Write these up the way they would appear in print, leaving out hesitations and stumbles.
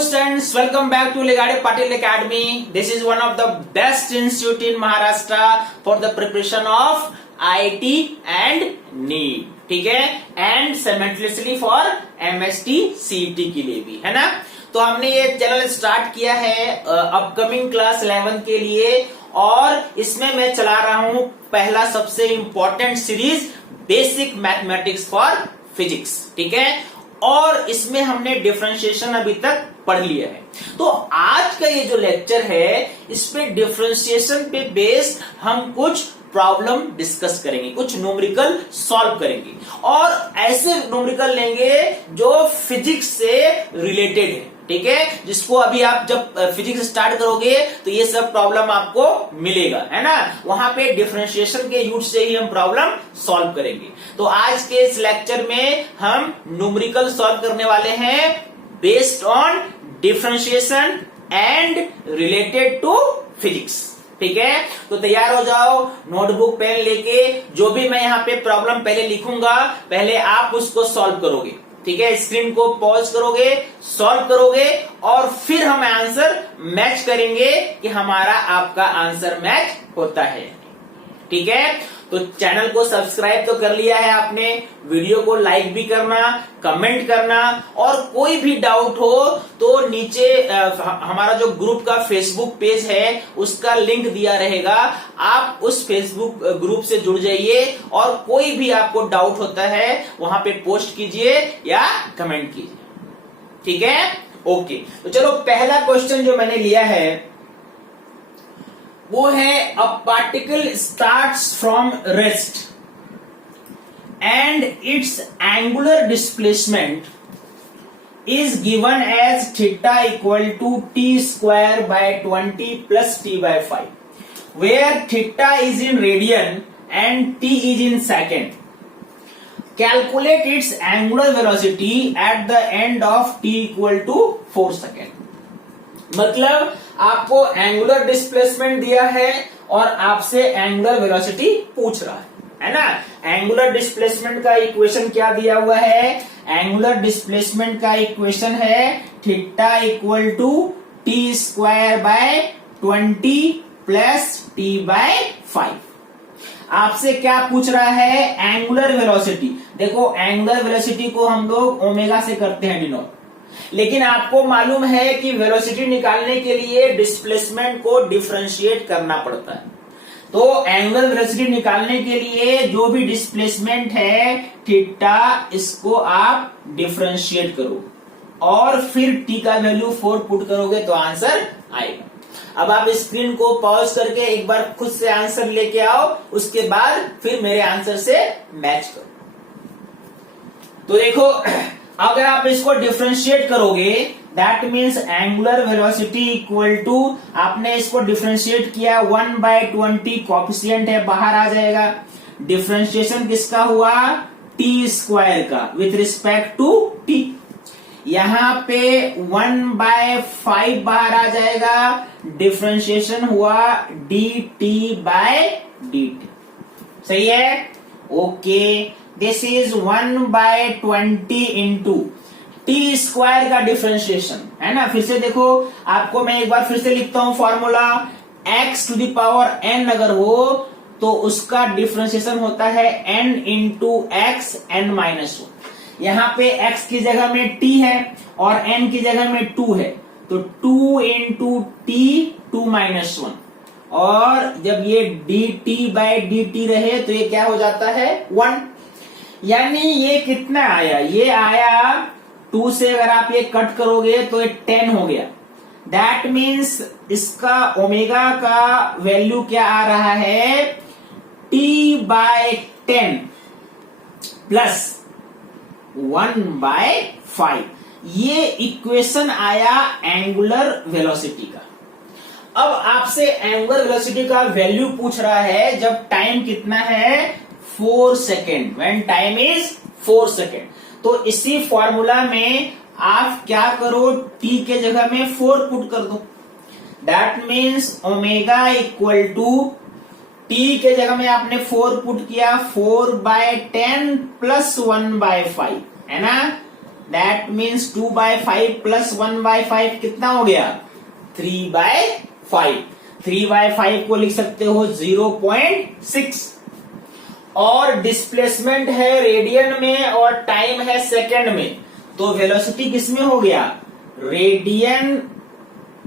students, welcome back to Legade Patil Academy. This is one of the best institute in Maharashtra for the preparation of IIT and NEET. ठीक है, and simultaneously for MST CET के लिए भी है ना। तो हमने ये चैनल स्टार्ट किया है अपकमिंग क्लास 11 के लिए, और इसमें मैं चला रहा हूं पहला सबसे important series basic mathematics for physics. ठीक है, और इसमें हमने डिफरेंशिएशन अभी तक पढ़ लिया है। तो आज का ये जो लेक्चर है, इस पे डिफरेंशिएशन पे बेस्ड हम कुछ प्रॉब्लम डिस्कस करेंगे, कुछ न्यूमेरिकल सॉल्व करेंगे, और ऐसे न्यूमेरिकल लेंगे जो फिजिक्स से रिलेटेड है। ठीक है, जिसको अभी आप जब फिजिक्स स्टार्ट करोगे तो ये सब प्रॉब्लम आपको मिलेगा, है ना। वहां पे डिफरेंशिएशन के यूज से ही हम प्रॉब्लम सॉल्व करेंगे। तो आज के इस लेक्चर में हम न्यूमेरिकल सॉल्व करने वाले हैं based on differentiation and related to physics. ठीक है, तो तैयार हो जाओ, नोटबुक पेन लेके। जो भी मैं यहाँ पे प्रॉब्लम पहले लिखूंगा, पहले आप उसको सॉल्व करोगे। ठीक है, स्क्रीन को पॉज करोगे, सॉल्व करोगे, और फिर हम आंसर मैच करेंगे कि हमारा आपका आंसर मैच होता है। ठीक है, तो चैनल को सब्सक्राइब तो कर लिया है आपने, वीडियो को लाइक भी करना, कमेंट करना, और कोई भी डाउट हो तो नीचे हमारा जो ग्रुप का फेसबुक पेज है उसका लिंक दिया रहेगा, आप उस फेसबुक ग्रुप से जुड़ जाइए, और कोई भी आपको डाउट होता है वहां पे पोस्ट कीजिए या कमेंट कीजिए। ठीक है, ओके। तो चलो, पहला क्वेश्चन जो मैंने लिया है वो है, a particle starts from rest and its angular displacement is given as theta equal to t square by 20 plus t by 5, where theta is in radian and t is in second. Calculate its angular velocity at the end of t equal to 4 second. मतलब आपको angular displacement दिया है और आपसे angular velocity पूछ रहा है ना। एंगुलर डिस्प्लेसमेंट का इक्वेशन क्या दिया हुआ है? एंगुलर डिस्प्लेसमेंट का इक्वेशन है theta equal to t square by 20 plus t by 5। आपसे क्या पूछ रहा है? Angular velocity. देखो, एंगुलर वेलोसिटी को हम लोग ओमेगा से करते हैं डिनोट, लेकिन आपको मालूम है कि वेलोसिटी निकालने के लिए डिस्प्लेसमेंट को डिफरेंशिएट करना पड़ता है। तो एंगुलर वेलोसिटी निकालने के लिए जो भी डिस्प्लेसमेंट है थीटा, इसको आप डिफरेंशिएट करो, और फिर टी का वैल्यू 4 पुट करोगे तो आंसर आएगा। अब आप स्क्रीन को पॉज करके एक बार खुद से आंसर लेके आओ, उसके बाद फिर मेरे आंसर से मैच करो। तो देखो, अगर आप इसको डिफरेंशिएट करोगे, that means angular velocity equal to, आपने इसको डिफरेंशिएट किया 1/20 कॉफिशिएंट है, बाहर आ जाएगा। डिफरेंशिएशन किसका हुआ? टी स्क्वायर का विथ रिस्पेक्ट टू टी। यहां पे 1/5 बाहर आ जाएगा, डिफरेंशिएशन हुआ dt बाय dt। सही है, okay. This is 1/20 into t square का डिफरेंशिएशन है ना। फिर से देखो, आपको मैं एक बार फिर से लिखता हूं formula. x to the power n अगर हो तो उसका डिफरेंशिएशन होता है n into x n minus 1। यहां पे x की जगह में t है और n की जगह में 2 है, तो 2 इंटू टी 2 माइनस 1, और जब ये dt बाय dt रहे तो ये क्या हो जाता है? 1। यानी ये कितना आया? ये आया 2 से अगर आप ये कट करोगे तो ये 10 हो गया। दैट मीन्स इसका ओमेगा का वैल्यू क्या आ रहा है? t by 10 plus 1/5। ये इक्वेशन आया एंगुलर वेलोसिटी का। अब आपसे एंगुलर वेलोसिटी का वैल्यू पूछ रहा है जब टाइम कितना है? 4 second, when time is 4 second. तो इसी फॉर्मूला में आप क्या करो? t के जगह में 4 पुट कर दो। That means omega equal to, t के जगह में आपने 4 पुट किया, 4/10 प्लस 1/5 है ना। दैट मीन्स 2/5 प्लस 1/5 कितना हो गया 3/5। 3/5 को लिख सकते हो 0.6 और डिस्प्लेसमेंट है रेडियन में और टाइम है सेकेंड में, तो वेलोसिटी किसमें हो गया रेडियन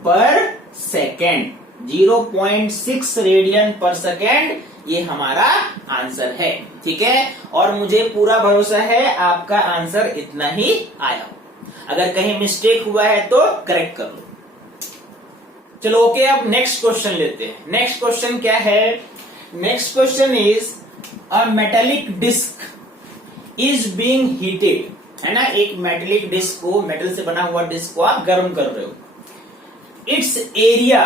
पर सेकेंड। 0.6 रेडियन पर सेकेंड ये हमारा आंसर है। ठीक है, और मुझे पूरा भरोसा है आपका आंसर इतना ही आया हो। अगर कहीं मिस्टेक हुआ है तो करेक्ट कर लो। चलो ओके, अब नेक्स्ट क्वेश्चन लेते हैं। नेक्स्ट क्वेश्चन क्या है? Next question is a metallic disc is being heated, है ना। एक मेटेलिक डिस्क को, मेटल से बना हुआ डिस्क को आप गर्म कर रहे हो। Its area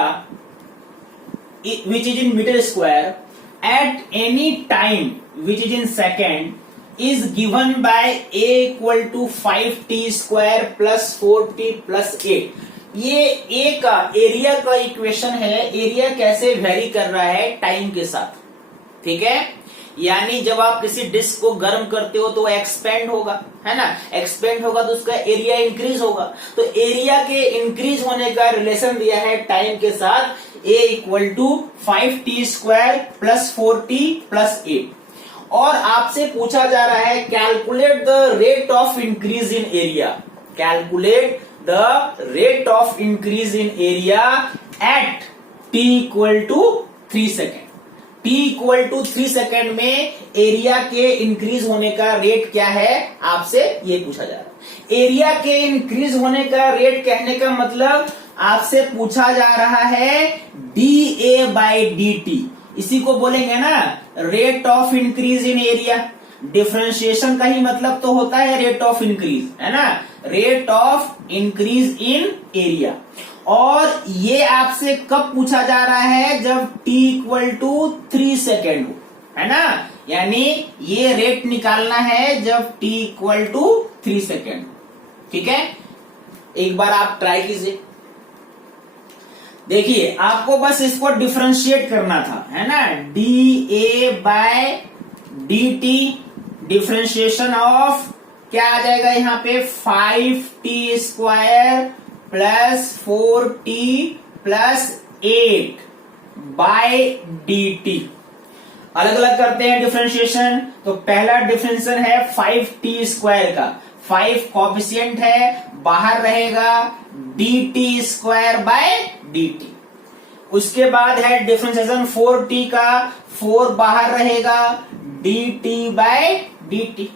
which is in metre square at any time which is in second is given by a equal to 5t square plus 4t plus 8। ये a का एरिया का इक्वेशन है। एरिया कैसे वेरी कर रहा है टाइम के साथ, ठीक है। यानी जब आप किसी डिस्क को गर्म करते हो तो एक्सपेंड होगा, है ना। एक्सपेंड होगा तो उसका एरिया इंक्रीज होगा। तो एरिया के इंक्रीज होने का रिलेशन दिया है टाइम के साथ, a equal to 5t square plus 4t plus 8। और आपसे पूछा जा रहा है calculate the rate of increase in area. Calculate the rate of increase in area at t equal to 3 second. t equal to 3 second में area के increase होने का रेट क्या है, आपसे ये पूछा जा रहा है। एरिया के इंक्रीज होने का रेट कहने का मतलब आपसे पूछा जा रहा है dA/dt। इसी को बोलेंगे ना rate of increase in area. Differentiation का ही मतलब तो होता है रेट ऑफ इंक्रीज, है ना। Rate of increase in area. और ये आपसे कब पूछा जा रहा है, जब t इक्वल टू 3 सेकेंड हो, है ना। यानी ये रेट निकालना है जब t इक्वल टू 3 सेकेंड, ठीक है। एक बार आप ट्राई कीजिए। देखिए आपको बस इसको डिफरेंशिएट करना था, है ना। dA/dt डिफरेंशिएशन ऑफ क्या आ जाएगा यहाँ पे 5t square plus 4t plus 8 by dt। अलग अलग करते हैं डिफरेंशिएशन। तो पहला डिफरेंशिएशन है 5t स्क्वायर का, 5 कॉफिशिएंट है, बाहर रहेगा dt स्क्वायर बाय dt। उसके बाद है डिफरेंशिएशन 4t का, 4 बाहर रहेगा dt बाय dt।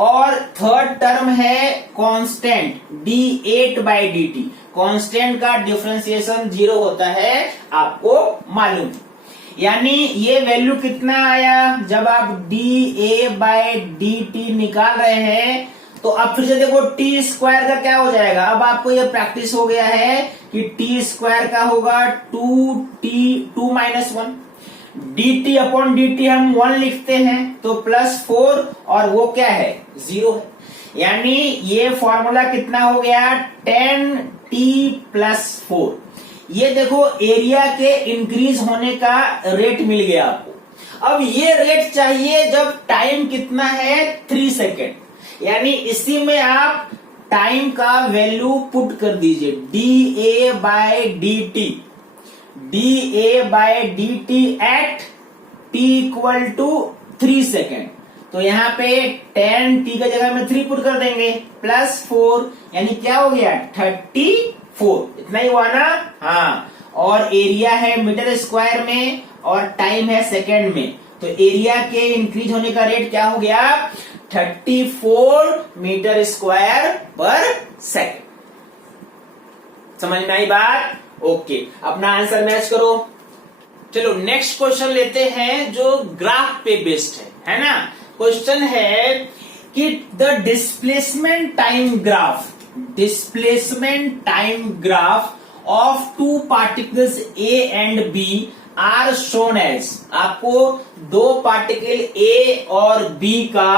और थर्ड टर्म है कांस्टेंट d8/dt। कांस्टेंट का डिफरेंशिएशन 0 होता है, आपको मालूम। यानी ये वैल्यू कितना आया, जब आप dA/dt निकाल रहे हैं तो अब फिर से देखो t स्क्वायर का क्या हो जाएगा। अब आपको ये प्रैक्टिस हो गया है कि t स्क्वायर का होगा 2 माइनस 1। dt अपॉन dt हम 1 लिखते हैं तो प्लस 4 और वो क्या है 0 है। यानी ये फॉर्मूला कितना हो गया 10t प्लस 4। ये देखो एरिया के इंक्रीज होने का रेट मिल गया आपको। अब ये रेट चाहिए जब टाइम कितना है 3 सेकेंड। यानी इसी में आप टाइम का वैल्यू पुट कर दीजिए dA/dt। dA/dt at t equal to 3 second. तो यहाँ पे 10t का जगह में 3 पुट कर देंगे प्लस 4, यानी क्या हो गया 34। इतना ही हुआ ना। हाँ, और एरिया है मीटर स्क्वायर में और टाइम है सेकेंड में। तो एरिया के इंक्रीज होने का रेट क्या हो गया 34 मीटर स्क्वायर पर सेकेंड। समझ में आई बात? ओके, अपना आंसर मैच करो। चलो नेक्स्ट क्वेश्चन लेते हैं जो ग्राफ पे बेस्ड है ना। क्वेश्चन है कि the displacement time graph of 2 particles A and B are shown as. आपको 2 पार्टिकल A और B का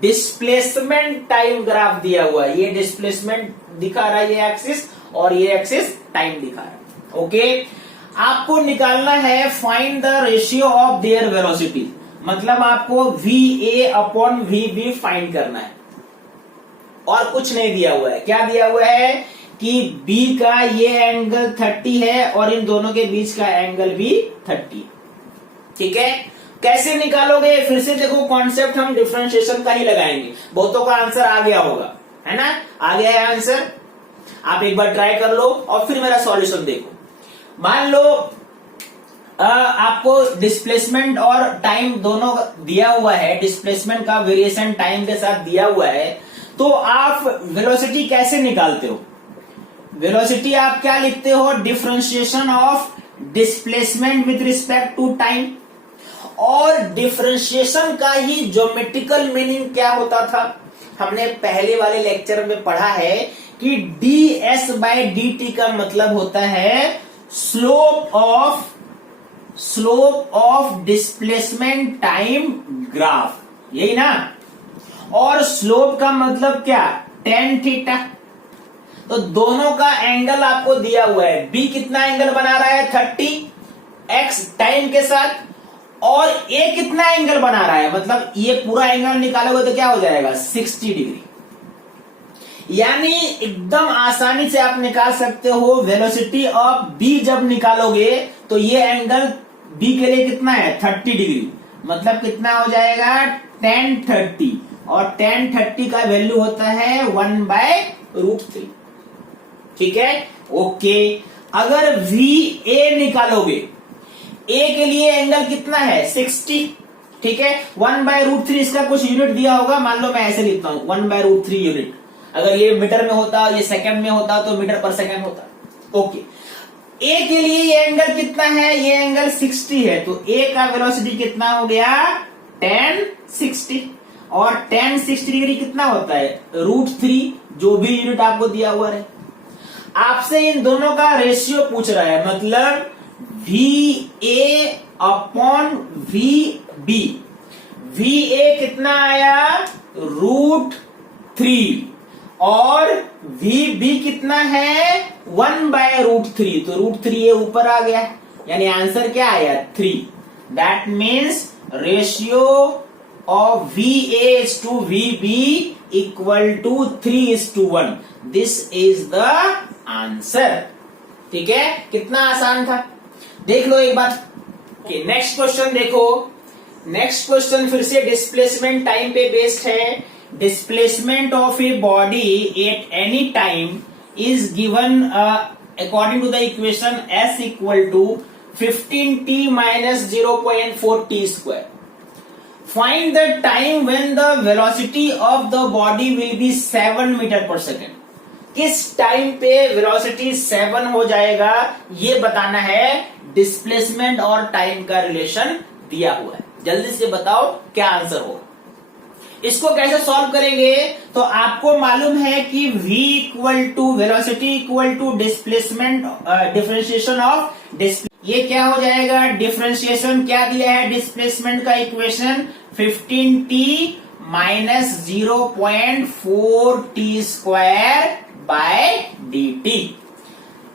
डिस्प्लेसमेंट टाइम ग्राफ दिया हुआ है। ये डिस्प्लेसमेंट दिखा रहा है ये एक्सिस, और ये एक्सिस टाइम दिखा रहा है। ओके, आपको निकालना है find the ratio of their velocity. मतलब आपको VA अपॉन VB फाइंड करना है। और कुछ नहीं दिया हुआ है। क्या दिया हुआ है कि B का ये एंगल 30 है और इन दोनों के बीच का एंगल भी 30। ठीक है, कैसे निकालोगे? फिर से देखो, कॉन्सेप्ट हम डिफरेंशिएशन का ही लगाएंगे। बहुतों का आंसर आ गया होगा, है ना? आ गया है आंसर। आप एक बार ट्राई कर लो और फिर मेरा सॉल्यूशन देखो। मान लो आपको डिस्प्लेसमेंट और टाइम दोनों दिया हुआ है, डिस्प्लेसमेंट का वेरिएशन टाइम के साथ दिया हुआ है, तो आप वेलोसिटी कैसे निकालते हो? वेलोसिटी आप क्या लिखते हो? Differentiation of displacement with respect to time. और डिफरेंशिएशन का ही ज्योमेट्रिकल मीनिंग क्या होता था? हमने पहले वाले लेक्चर में पढ़ा है कि ds/dt का मतलब होता है slope of displacement time graph, यही ना? और स्लोप का मतलब क्या? tan theta. तो दोनों का एंगल आपको दिया हुआ है। B कितना एंगल बना रहा है? 30x टाइम के साथ। और A कितना एंगल बना रहा है? मतलब ये पूरा एंगल निकालोगे तो क्या हो जाएगा? 60 डिग्री। यानी एकदम आसानी से आप निकाल सकते हो वेलोसिटी ऑफ B। जब निकालोगे तो ये एंगल B के लिए कितना है? 30 डिग्री। मतलब कितना हो जाएगा? tan 30। और tan 30 का वैल्यू होता है 1/√3। ठीक है, ओके। अगर VA निकालोगे, A के लिए एंगल कितना है? 60। ठीक है, 1/√3 इसका कुछ यूनिट दिया होगा। मान लो मैं ऐसे लिखता हूं 1/√3 यूनिट। अगर ये मीटर में होता, ये सेकंड में होता तो मीटर पर सेकंड होता। ओके, A के लिए ये एंगल कितना है? ये एंगल 60 है। तो A का वेलोसिटी कितना हो गया? tan 60। और tan 60 डिग्री कितना होता है? √3, जो भी यूनिट आपको दिया हुआ है। आपसे इन दोनों का रेशियो पूछ रहा है, मतलब VA अपॉन VB। VA कितना आया? √3 और VB कितना है? 1/√3। तो √3 ये ऊपर आ गया, यानी आंसर क्या आया? 3। That means ratio of VA/VB equal to 3:1। This is the answer. ठीक है, कितना आसान था, देख लो एक बार। नेक्स्ट क्वेश्चन देखो। नेक्स्ट क्वेश्चन फिर से डिस्प्लेसमेंट टाइम पे बेस्ड है। Displacement of a body at any time is given according to the equation S equal to 15t minus 0.4t square. Find the time when the velocity of the body will be 7 metre पर second. किस time पे velocity 7 हो जाएगा, ये बताना है। Displacement और time का रिलेशन दिया हुआ है। जल्दी से बताओ क्या आंसर होगा। इसको कैसे सॉल्व करेंगे? तो आपको मालूम है कि v equal to velocity equal to displacement differentiation of ये क्या हो जाएगा? डिफरेंशिएशन क्या दिया है डिस्प्लेसमेंट का equation? 15t minus 0.4t square by dt।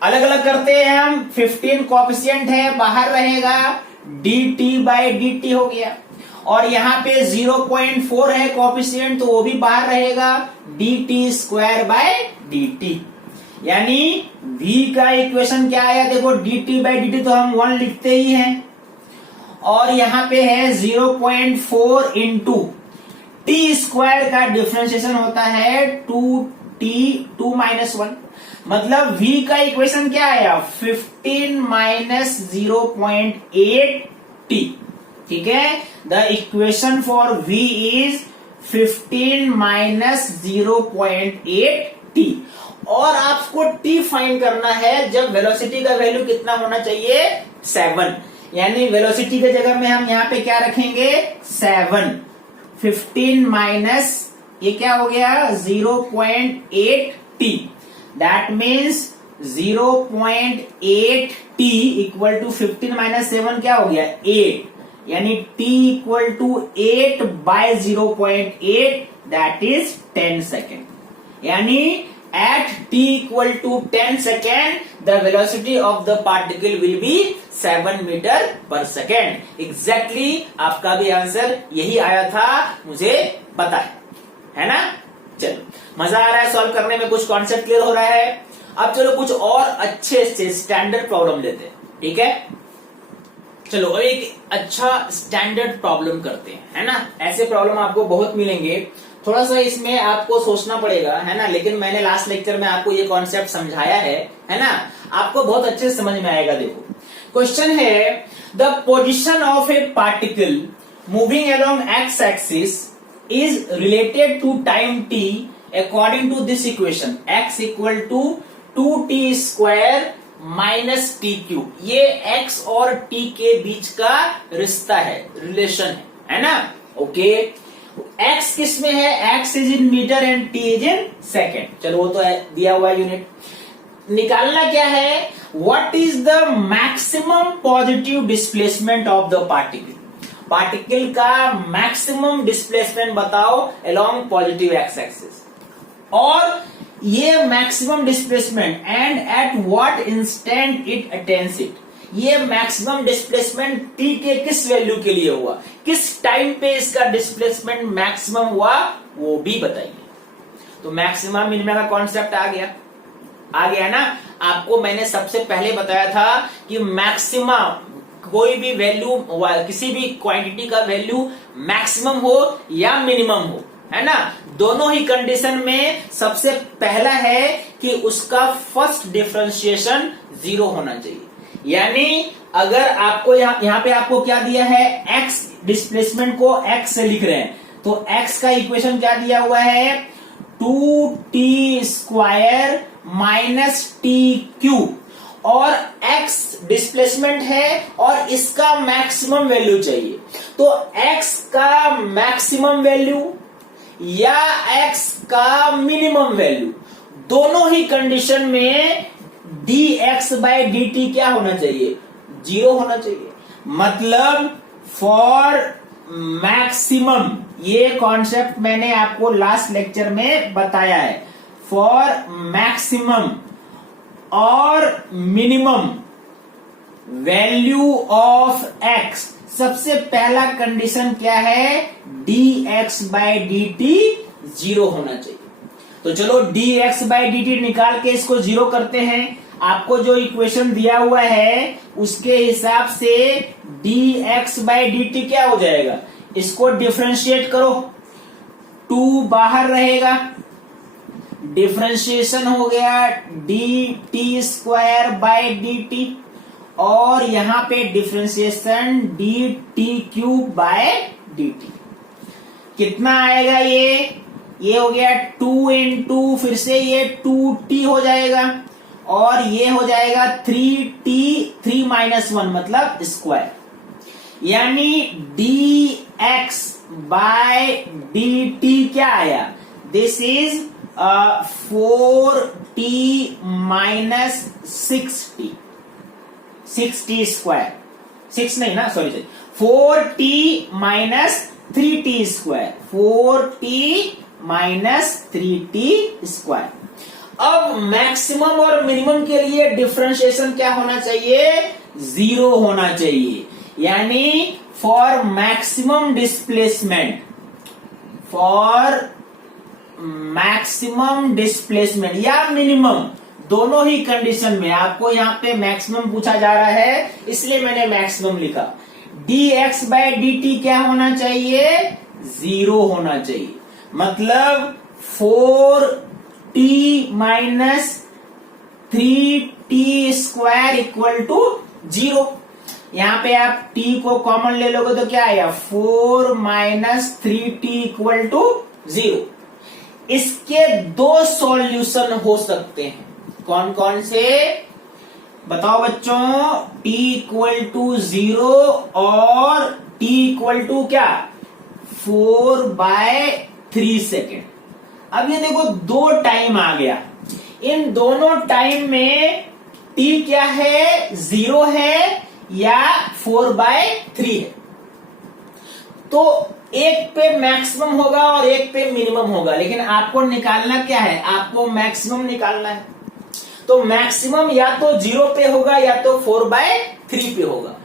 अलग अलग करते हैं हम। 15 कोएफिशिएंट है, बाहर रहेगा, dt/dt हो गया। और यहाँ पे 0.4 है कोएफिशिएंट, तो वो भी बाहर रहेगा, dt²/dt। यानी v का इक्वेशन क्या आया? देखो dt/dt तो हम 1 लिखते ही हैं, और यहाँ पे है 0.4 इंटू t² का डिफरेंशिएशन होता है 2 - 1। मतलब v का इक्वेशन क्या आया? 15 - 0.8t। ठीक है, the equation for v is 15 - 0.8t। और आपको t फाइंड करना है जब वेलोसिटी का वैल्यू कितना होना चाहिए? 7। यानी वेलोसिटी की जगह में हम यहाँ पे क्या रखेंगे? 7। 15 माइनस ये क्या हो गया? 0.8t। That means 0.8t equal to 15 minus 7 क्या हो गया? 8। यानी t इक्वल टू 8/0.8 दैट इज 10 सेकेंड। यानी at t equal to 10 second, the velocity of the particle will be 7 metre पर सेकेंड। एग्जैक्टली आपका भी आंसर यही आया था, मुझे पता है ना? चलो मजा आ रहा है सॉल्व करने में, कुछ कॉन्सेप्ट क्लियर हो रहा है। अब चलो कुछ और अच्छे से स्टैंडर्ड प्रॉब्लम लेते हैं, ठीक है। चलो एक अच्छा स्टैंडर्ड प्रॉब्लम करते हैं, है ना। ऐसे प्रॉब्लम आपको बहुत मिलेंगे, थोड़ा सा इसमें आपको सोचना पड़ेगा, है ना। लेकिन मैंने लास्ट लेक्चर में आपको ये कॉन्सेप्ट समझाया है ना। आपको बहुत अच्छे से समझ में आएगा। देखो क्वेश्चन है, the position of a particle moving along x axis is related to time t according to this equation, x equal to 2t square minus t cube. ये x और t के बीच का रिश्ता है, रिलेशन है ना। ओके, x किस में है, x is in metre and t is in second. चलो वो तो है, दिया हुआ यूनिट। निकालना क्या है, what is the maximum positive displacement of the particle. Particle का मैक्सिमम डिस्प्लेसमेंट बताओ अलोंग पॉजिटिव एक्स एक्सिस, और ये maximum displacement and eight what instant it attains it. ये मैक्सिमम डिस्प्लेसमेंट t के किस वैल्यू के लिए हुआ, किस टाइम पे इसका डिस्प्लेसमेंट मैक्सिमम हुआ, वो भी बताइए। तो मैक्सिमम मिनिमम का कॉन्सेप्ट आ गया ना। आपको मैंने सबसे पहले बताया था कि मैक्सिमम कोई भी वैल्यू, किसी भी क्वांटिटी का वैल्यू मैक्सिमम हो या मिनिमम हो, है ना। दोनों ही कंडीशन में सबसे पहला है कि उसका फर्स्ट डिफरेंशिएशन 0 होना चाहिए। यानी अगर आपको यहाँ पे आपको क्या दिया है, x डिस्प्लेसमेंट को x से लिख रहे हैं, तो x का इक्वेशन क्या दिया हुआ है, 2t square minus t cube, और x डिस्प्लेसमेंट है और इसका मैक्सिमम वैल्यू चाहिए। तो x का मैक्सिमम वैल्यू या x का मिनिमम वैल्यू, दोनों ही कंडीशन में dx बाई dt क्या होना चाहिए, 0 होना चाहिए। मतलब फॉर मैक्सिमम, ये कॉन्सेप्ट मैंने आपको लास्ट लेक्चर में बताया है, फॉर मैक्सिमम और मिनिमम वैल्यू ऑफ x, सबसे पहला कंडीशन क्या है, dx बाई dt 0 होना चाहिए। तो चलो dx बाई dt निकाल के इसको 0 करते हैं। आपको जो इक्वेशन दिया हुआ है उसके हिसाब से dx बाई dt क्या हो जाएगा, इसको डिफरेंशिएट करो, 2 बाहर रहेगा, डिफरेंशिएशन हो गया dt स्क्वायर बाई dt, और यहां पे differentiation dt cube by dt। कितना आएगा ये हो गया 2 इंटू, फिर से ये 2t हो जाएगा, और ये हो जाएगा 3t, 3 माइनस 1 मतलब स्क्वायर। यानी dx बाय dt क्या आया, this is 4t minus 6t, 6t square, 6 नहीं ना, sorry 4t minus 3t square, 4t minus 3t square. अब मैक्सिमम और मिनिमम के लिए डिफरेंशिएशन क्या होना चाहिए, 0 होना चाहिए। यानी for maximum displacement, for maximum displacement या मिनिमम, दोनों ही कंडीशन में आपको यहाँ पे मैक्सिमम पूछा जा रहा है, इसलिए मैंने मैक्सिमम लिखा। dx बाय dt क्या होना चाहिए, 0 होना चाहिए। मतलब 4t minus 3t square equal to 0। यहां पे आप t को कॉमन ले लोगे तो क्या आएगा, 4 माइनस 3t इक्वल टू 0। इसके 2 सॉल्यूशन हो सकते हैं, कौन कौन से बताओ बच्चों, t इक्वल टू 0 और t इक्वल टू क्या, 4/3 सेकेंड। अब ये देखो 2 टाइम आ गया, इन दोनों टाइम में t क्या है, 0 है या 4/3 है। तो एक पे मैक्सिमम होगा और एक पे मिनिमम होगा, लेकिन आपको निकालना क्या है, आपको मैक्सिमम निकालना है। तो मैक्सिमम या तो 0 पे होगा या तो 4/3 पे होगा।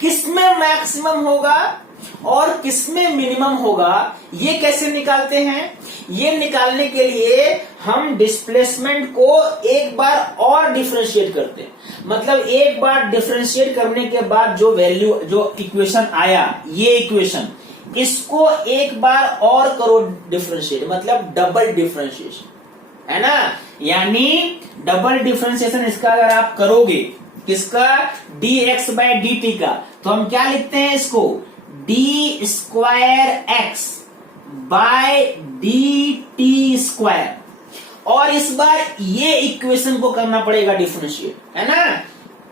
किसमें मैक्सिमम होगा और किसमें मिनिमम होगा, ये कैसे निकालते हैं, ये निकालने के लिए हम डिस्प्लेसमेंट को एक बार और डिफरेंशिएट करते हैं। मतलब एक बार डिफरेंशिएट करने के बाद जो वैल्यू, जो इक्वेशन आया, ये इक्वेशन, इसको एक बार और करो डिफरेंशिएट, मतलब डबल डिफरेंशिएशन, है ना। यानी डबल डिफरेंशिएशन इसका अगर आप करोगे, किसका, dx बाय dt का, तो हम क्या लिखते हैं इसको, d square x by dt square. और इस बार ये इक्वेशन को करना पड़ेगा डिफरेंशिएट, है ना।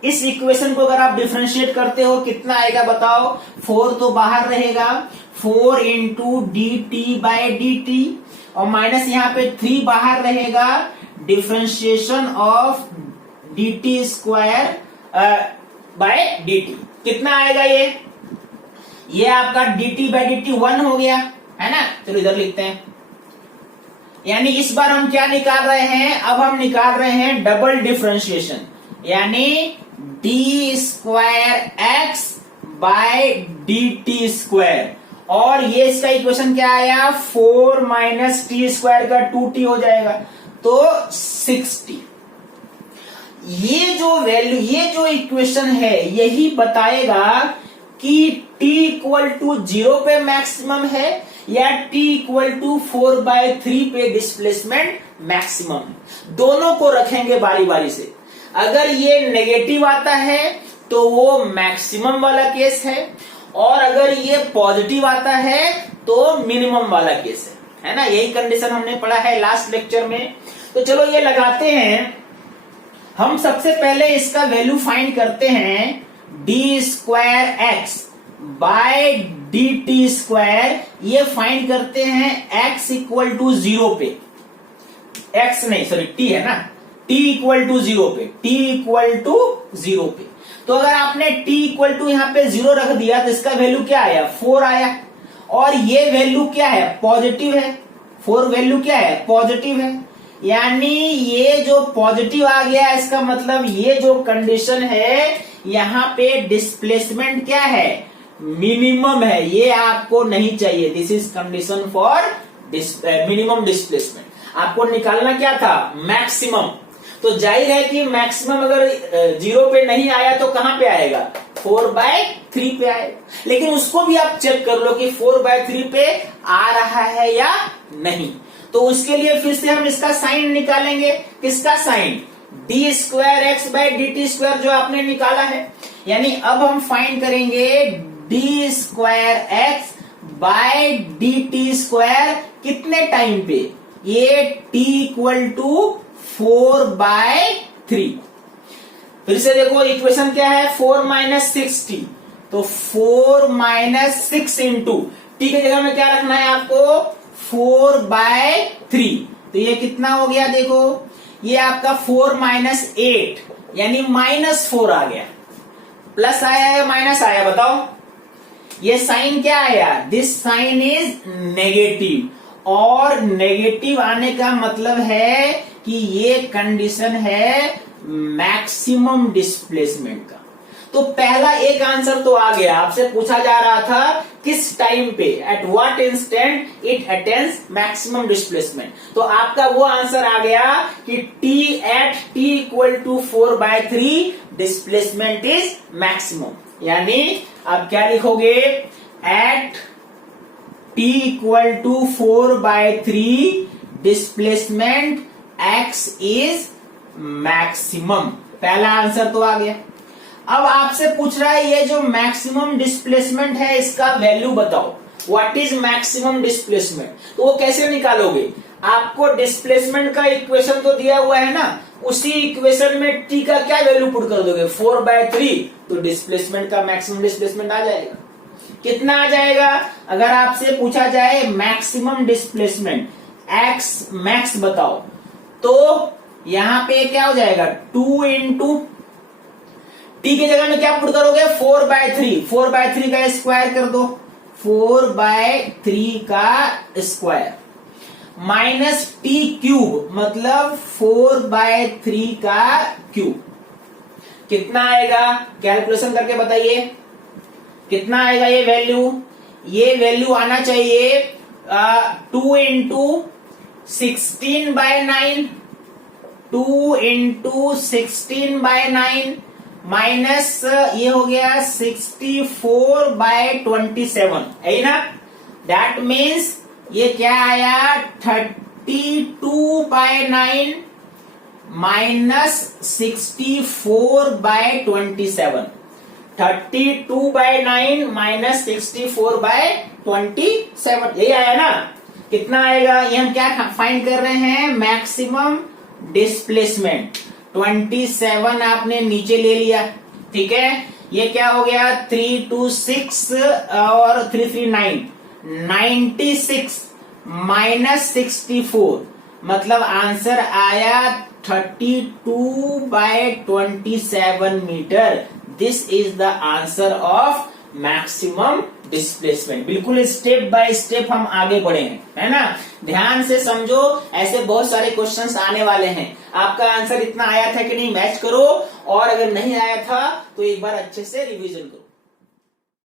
इस इक्वेशन को अगर आप डिफरेंशिएट करते हो कितना आएगा बताओ, 4 तो बाहर रहेगा, 4 into d t by d t, और माइनस यहाँ पे 3 बाहर रहेगा, differentiation of d t square by d t. कितना आएगा ये आपका d t by d t 1 हो गया, है ना। चलो इधर लिखते हैं। यानी इस बार हम क्या निकाल रहे हैं, अब हम निकाल रहे हैं डबल डिफरेंशिएशन, यानी d square x by d t square. और ये इसका इक्वेशन क्या आया, 4 माइनस टी स्क्वायर का 2t हो जाएगा, तो 60। ये जो वैल्यू, ये जो इक्वेशन है, यही बताएगा कि t इक्वल टू 0 पे मैक्सिमम है या t इक्वल टू 4/3 पे डिस्प्लेसमेंट मैक्सिमम है। दोनों को रखेंगे बारी बारी से। अगर ये नेगेटिव आता है तो वो मैक्सिमम वाला केस है, और अगर ये पॉजिटिव आता है तो मिनिमम वाला केस है ना। यही कंडीशन हमने पढ़ा है लास्ट लेक्चर में। तो चलो ये लगाते हैं। हम सबसे पहले इसका वैल्यू फाइंड करते हैं, d square x by d t square. ये फाइंड करते हैं x इक्वल टू 0 पे, x नहीं सॉरी t है ना, t इक्वल टू 0 पे, t इक्वल टू 0 पे। तो अगर आपने t इक्वल टू यहाँ पे 0 रख दिया तो इसका वैल्यू क्या आया, 4 आया। और ये वैल्यू क्या है, पॉजिटिव है। 4 वैल्यू क्या है, पॉजिटिव है। यानी ये जो पॉजिटिव आ गया, इसका मतलब ये जो कंडीशन है, यहाँ पे डिस्प्लेसमेंट क्या है, मिनिमम है। ये आपको नहीं चाहिए। This is condition for minimum displacement. आपको निकालना क्या था, मैक्सिमम। तो जाहिर है कि मैक्सिमम अगर 0 पे नहीं आया तो कहां पे आएगा, 4/3 पे आएगा। लेकिन उसको भी आप चेक कर लो कि 4/3 पे आ रहा है या नहीं। तो उसके लिए फिर से हम इसका साइन निकालेंगे। किसका sign, d square x by d t square जो आपने निकाला है। यानी अब हम फाइंड करेंगे d square x by d t square कितने टाइम पे, ये t इक्वल टू 4/3। फिर से देखो इक्वेशन क्या है, 4 माइनस 6t, तो 4 माइनस 6 इंटू t की जगह में क्या रखना है आपको, 4/3। तो ये कितना हो गया, देखो ये आपका 4 माइनस 8 यानी -4 आ गया। प्लस आया या माइनस आया बताओ। ये साइन क्या आया, दिस साइन इज नेगेटिव। और नेगेटिव आने का मतलब है कि ये कंडीशन है मैक्सिमम डिस्प्लेसमेंट का। तो पहला एक आंसर तो आ गया। आपसे पूछा जा रहा था किस टाइम पे, at what instant it attains maximum displacement. तो आपका वो आंसर आ गया कि t at t equal to 4/3 displacement is maximum. यानी आप क्या लिखोगे, at t equal to 4/3 displacement x is maximum. पहला आंसर तो आ गया। अब आपसे पूछ रहा है ये जो मैक्सिमम डिस्प्लेसमेंट है इसका वैल्यू बताओ, व्हाट इज मैक्सिमम डिस्प्लेसमेंट। तो वो कैसे निकालोगे, आपको डिस्प्लेसमेंट का इक्वेशन तो दिया हुआ है ना, उसी इक्वेशन में t का क्या वैल्यू पुट कर दोगे, 4/3, तो डिस्प्लेसमेंट का मैक्सिमम डिस्प्लेसमेंट आ जाएगा। कितना आ जाएगा, अगर आपसे पूछा जाए मैक्सिमम डिस्प्लेसमेंट x मैक्स बताओ, तो यहां पे क्या हो जाएगा, 2 इंटू टी की जगह में क्या पुट करोगे, 4/3। 4/3 का स्क्वायर कर दो, 4/3 का स्क्वायर माइनस टी क्यूब, मतलब 4/3 का क्यूब। कितना आएगा, कैलकुलेशन करके बताइए कितना आएगा ये वैल्यू। ये वैल्यू आना चाहिए 2 इंटू 16/9, 2 इंटू 16/9 माइनस ये हो गया 64/27, है ना। दैट मीन्स ये क्या आया 32/9 माइनस 64/27, 32/9 माइनस 64/27, यही आया ना। कितना आएगा, ये हम क्या फाइंड कर रहे हैं, मैक्सिमम डिस्प्लेसमेंट। 27 आपने नीचे ले लिया, ठीक है। ये क्या हो गया 326 और 339, 96 माइनस 64, मतलब आंसर आया 32/27 metre. This is the answer of maximum displacement. बिल्कुल स्टेप बाय स्टेप हम आगे बढ़े हैं, है ना। ध्यान से समझो, ऐसे बहुत सारे क्वेश्चंस आने वाले हैं। आपका आंसर इतना आया था कि नहीं, मैच करो, और अगर नहीं आया था तो एक बार अच्छे से रिवीजन करो।